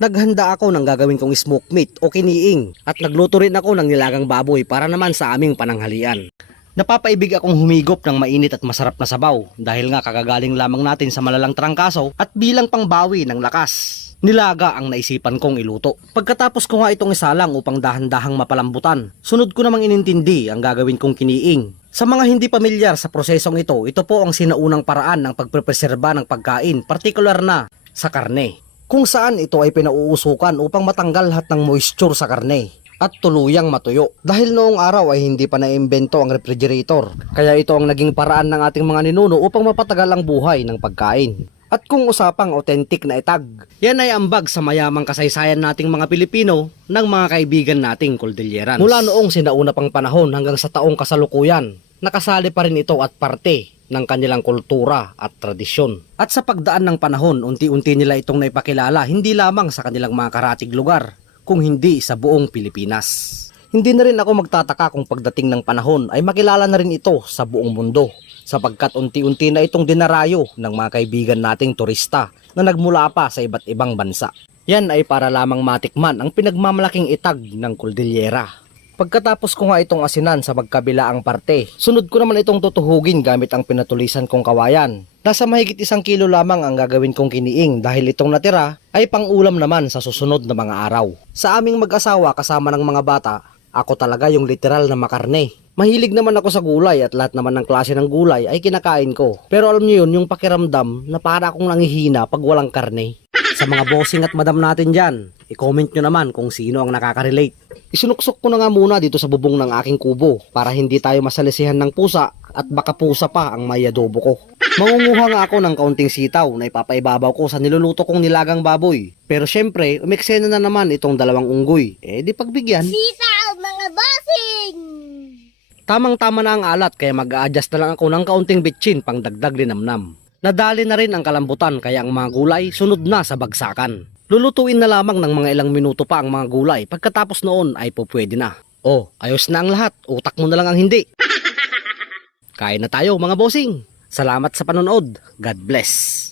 Naghanda ako ng gagawin kong smoke meat o kiniing at nagluto rin ako ng nilagang baboy para naman sa aming pananghalian. Napapaibig akong humigop ng mainit at masarap na sabaw dahil nga kakagaling lamang natin sa malalang trangkaso at bilang pangbawi ng lakas. Nilaga ang naisipan kong iluto. Pagkatapos ko nga itong isalang upang dahan-dahang mapalambutan, sunod ko namang inintindi ang gagawin kong kiniing. Sa mga hindi pamilyar sa prosesong ito, ito po ang sinaunang paraan ng pagprepreserba ng pagkain, partikular na sa karne. Kung saan ito ay pinauusukan upang matanggal lahat ng moisture sa karne at tuluyang matuyo. Dahil noong araw ay hindi pa naimbento ang refrigerator, kaya ito ang naging paraan ng ating mga ninuno upang mapatagal ang buhay ng pagkain. At kung usapang authentic na itag, yan ay ambag sa mayamang kasaysayan nating mga Pilipino ng mga kaibigan nating Cordilleran. Mula noong sinauna pang panahon hanggang sa taong kasalukuyan, nakasali pa rin ito at parte ng kanilang kultura at tradisyon. At sa pagdaan ng panahon, unti-unti nila itong naipakilala hindi lamang sa kanilang mga karatig lugar, kung hindi sa buong Pilipinas. Hindi na rin ako magtataka kung pagdating ng panahon ay makilala na rin ito sa buong mundo sapagkat unti-unti na itong dinarayo ng mga kaibigan nating turista na nagmula pa sa iba't ibang bansa. Yan ay para lamang matikman ang pinagmamalaking itag ng Cordillera. Pagkatapos ko nga itong asinan sa magkabilaang parte, sunod ko naman itong tutuhugin gamit ang pinatulisan kong kawayan. Nasa mahigit isang kilo lamang ang gagawin kong kiniing dahil itong natira ay pang-ulam naman sa susunod na mga araw. Sa aming mag-asawa kasama ng mga bata, ako talaga yung literal na makarne. Mahilig naman ako sa gulay at lahat naman ng klase ng gulay ay kinakain ko. Pero alam niyo yun, yung pakiramdam na para akong nangihina pag walang karne. Sa mga bossing at madam natin dyan, i-comment nyo naman kung sino ang nakaka-relate. Isinuksok ko na nga muna dito sa bubong ng aking kubo para hindi tayo masalisihan ng pusa at baka pusa pa ang may adobo ko. Mangunguha nga ako ng kaunting sitaw na ipapaibabaw ko sa niluluto kong nilagang baboy. Pero syempre, umeksena na naman itong dalawang unggoy. Eh di pagbigyan. Sitaw, mga bossing! Tamang-tama na ang alat kaya mag-a-adjust na lang ako ng kaunting bitchin pang dagdag linamnam. Nadali na rin ang kalambutan kaya ang mga gulay sunod na sa bagsakan. Lulutuin na lamang ng mga ilang minuto pa ang mga gulay pagkatapos noon ay po pwede na. Oh, ayos na ang lahat. Utak mo na lang ang hindi. Kain na tayo mga bossing. Salamat sa panonood. God bless.